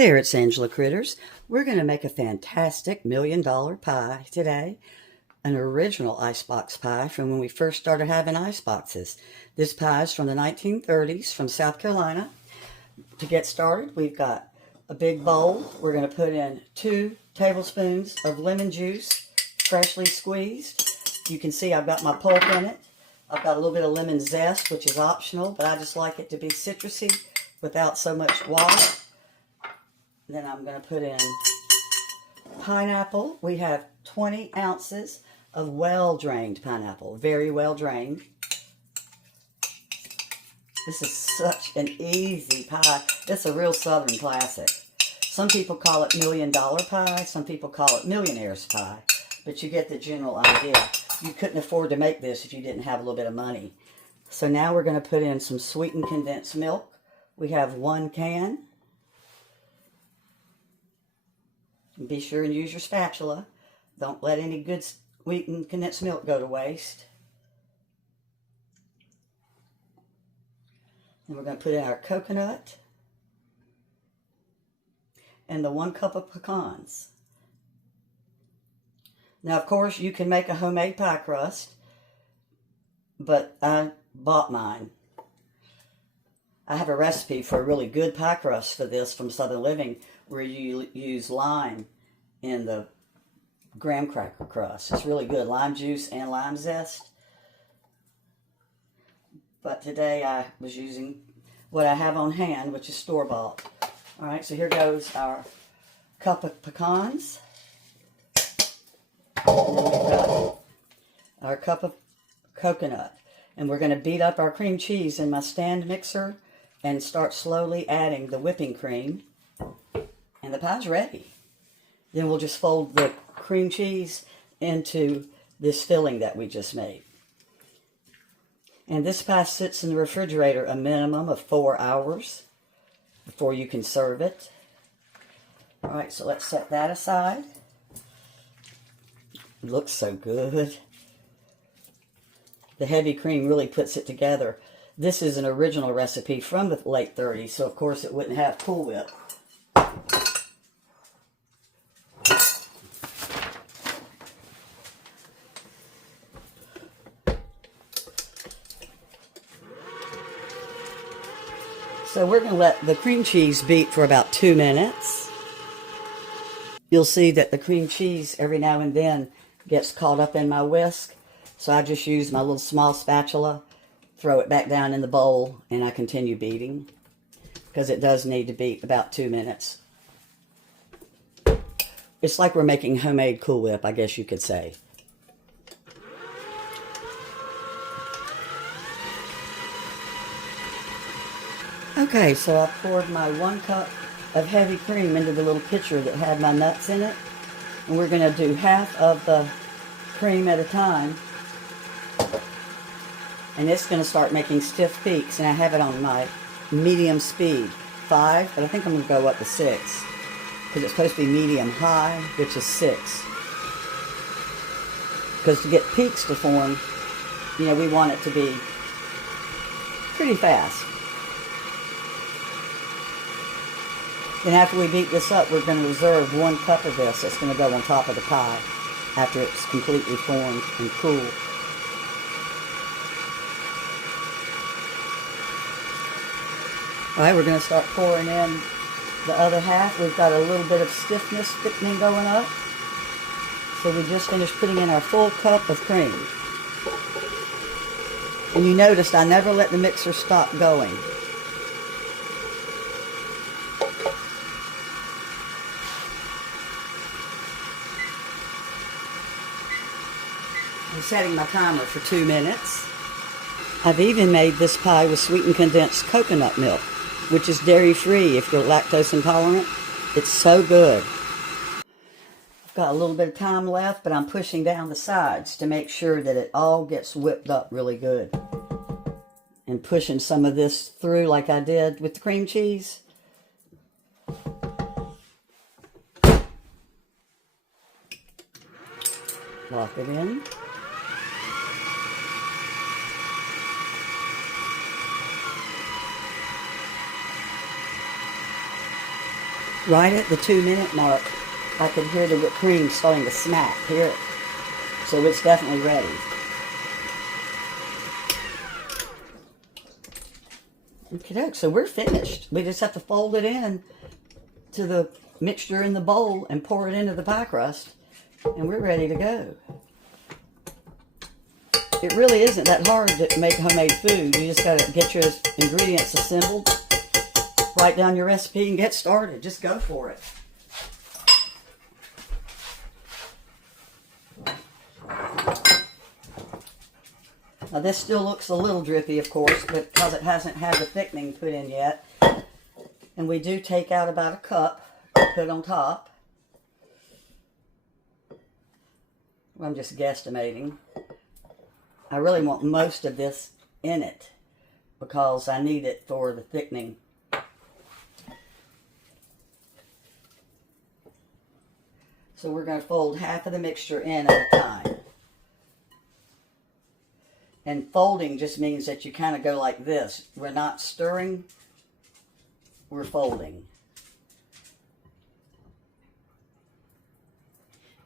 There, it's Angela Critters. We're going to make a fantastic $1,000,000 pie today. An original icebox pie from when we first started having iceboxes. This pie is from the 1930s from South Carolina. To get started, we've got a big bowl. We're going to put in 2 tablespoons of lemon juice, freshly squeezed. You can see I've got my pulp in it. I've got a little bit of lemon zest, which is optional, but I just like it to be citrusy without so much water. Then I'm going to put in pineapple. We have 20 ounces of well-drained pineapple, very well drained. This is such an easy pie. It's a real Southern classic. Some people call it $1,000,000 pie. Some people call it Millionaires Pie. But you get the general idea. You couldn't afford to make this if you didn't have a little bit of money. So now we're going to put in some sweetened condensed milk. We have 1 can. Be sure and use your spatula. Don't let any good sweetened condensed milk go to waste. And we're going to put in our coconut and the 1 cup of pecans. Now, of course, you can make a homemade pie crust, but I bought mine. I have a recipe for a really good pie crust for this from Southern Living, where you use lime in the graham cracker crust. It's really good, lime juice and lime zest. But today I was using what I have on hand, which is store-bought. All right, so here goes our cup of pecans. And then we've got our cup of coconut. And we're going to beat up our cream cheese in my stand mixer and start slowly adding the whipping cream. And the pie's ready. Then we'll just fold the cream cheese into this filling that we just made. And this pie sits in the refrigerator a minimum of 4 hours before you can serve it. All right, so let's set that aside. It looks so good. The heavy cream really puts it together. This is an original recipe from the late 30s, so of course it wouldn't have Cool Whip. So we're going to let the cream cheese beat for about 2 minutes. You'll see that the cream cheese every now and then gets caught up in my whisk. So I just use my little small spatula, throw it back down in the bowl, and I continue beating. Because it does need to beat about 2 minutes. It's like we're making homemade Cool Whip, I guess you could say. Okay, so I poured my 1 cup of heavy cream into the little pitcher that had my nuts in it. And we're going to do half of the cream at a time. And it's going to start making stiff peaks. And I have it on my medium speed, 5, but I think I'm going to go up to 6. Because it's supposed to be medium high, which is 6. Because to get peaks to form, you know, we want it to be pretty fast. Then after we beat this up, we're going to reserve 1 cup of this. That's going to go on top of the pie after it's completely formed and cool. All right, we're going to start pouring in the other half. We've got a little bit of stiffness thickening going up. So we just finished putting in our full cup of cream. And you noticed I never let the mixer stop going. I'm setting my timer for 2 minutes. I've even made this pie with sweetened condensed coconut milk, which is dairy-free if you're lactose intolerant. It's so good. I've got a little bit of time left, but I'm pushing down the sides to make sure that it all gets whipped up really good. And pushing some of this through like I did with the cream cheese. Lock it in. Right at the 2-minute mark, I could hear the whipped cream starting to smack. Hear it? So it's definitely ready. Okay, so we're finished. We just have to fold it in to the mixture in the bowl and pour it into the pie crust, and we're ready to go. It really isn't that hard to make homemade food. You just got to get your ingredients assembled, write down your recipe, and get started. Just go for it. Now this still looks a little drippy, of course, because it hasn't had the thickening put in yet. And we do take out about a cup to put on top. Well, I'm just guesstimating. I really want most of this in it because I need it for the thickening. So we're going to fold half of the mixture in at a time. And folding just means that you kind of go like this. We're not stirring, we're folding.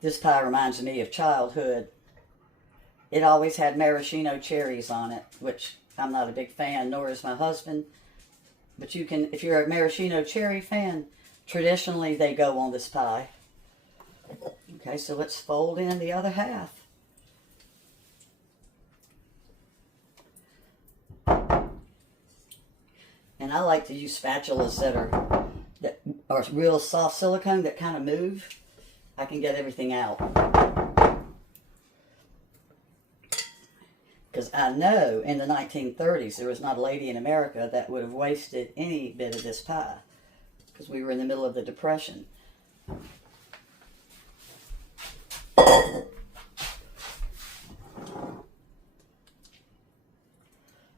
This pie reminds me of childhood. It always had maraschino cherries on it, which I'm not a big fan, nor is my husband. But you can, if you're a maraschino cherry fan, traditionally they go on this pie. Okay, so let's fold in the other half. And I like to use spatulas that are real soft silicone that kind of move. I can get everything out. Because I know in the 1930s there was not a lady in America that would have wasted any bit of this pie. Because we were in the middle of the Depression.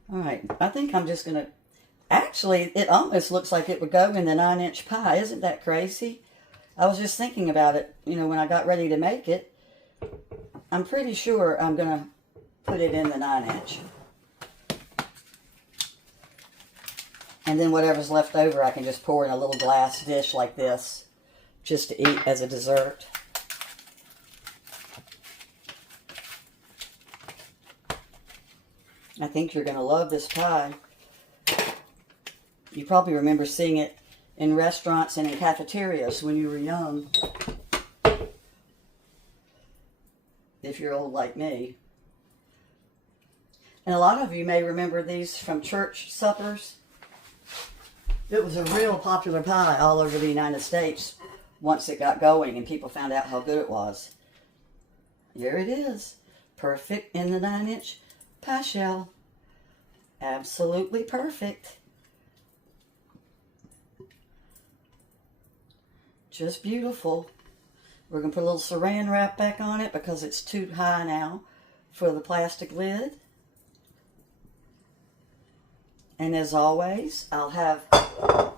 Alright, I think I'm just going to... Actually, it almost looks like it would go in the 9-inch pie. Isn't that crazy? I was just thinking about it, you know, when I got ready to make it. I'm pretty sure I'm going to put it in the 9-inch. And then whatever's left over, I can just pour in a little glass dish like this, just to eat as a dessert. I think you're going to love this pie. You probably remember seeing it in restaurants and in cafeterias when you were young. If you're old like me. And a lot of you may remember these from church suppers. It was a real popular pie all over the United States once it got going and people found out how good it was. Here it is. Perfect in the 9-inch pie shell. Absolutely perfect. Just beautiful. We're going to put a little saran wrap back on it because it's too high now for the plastic lid. And as always, I'll have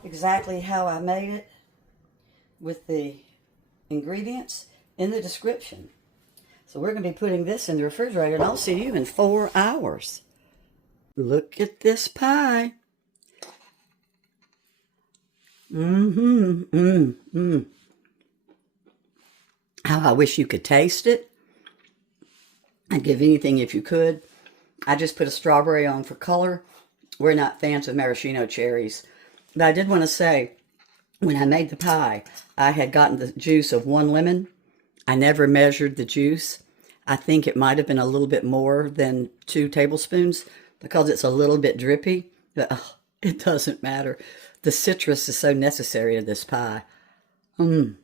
exactly how I made it with the ingredients in the description. So we're going to be putting this in the refrigerator, and I'll see you in 4 hours. Look at this pie. How I wish you could taste it. I'd give anything if you could. I just put a strawberry on for color. We're not fans of maraschino cherries. But I did want to say, when I made the pie, I had gotten the juice of 1 lemon. I never measured the juice. I think it might have been a little bit more than 2 tablespoons because it's a little bit drippy. But it doesn't matter. The citrus is so necessary to this pie. And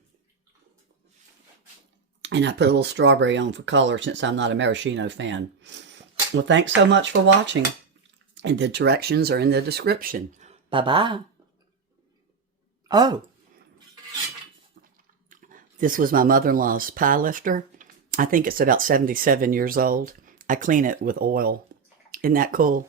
I put a little strawberry on for color since I'm not a maraschino fan. Well, thanks so much for watching. And the directions are in the description. Bye-bye. Oh, this was my mother-in-law's pie lifter. I think it's about 77 years old. I clean it with oil. Isn't that cool?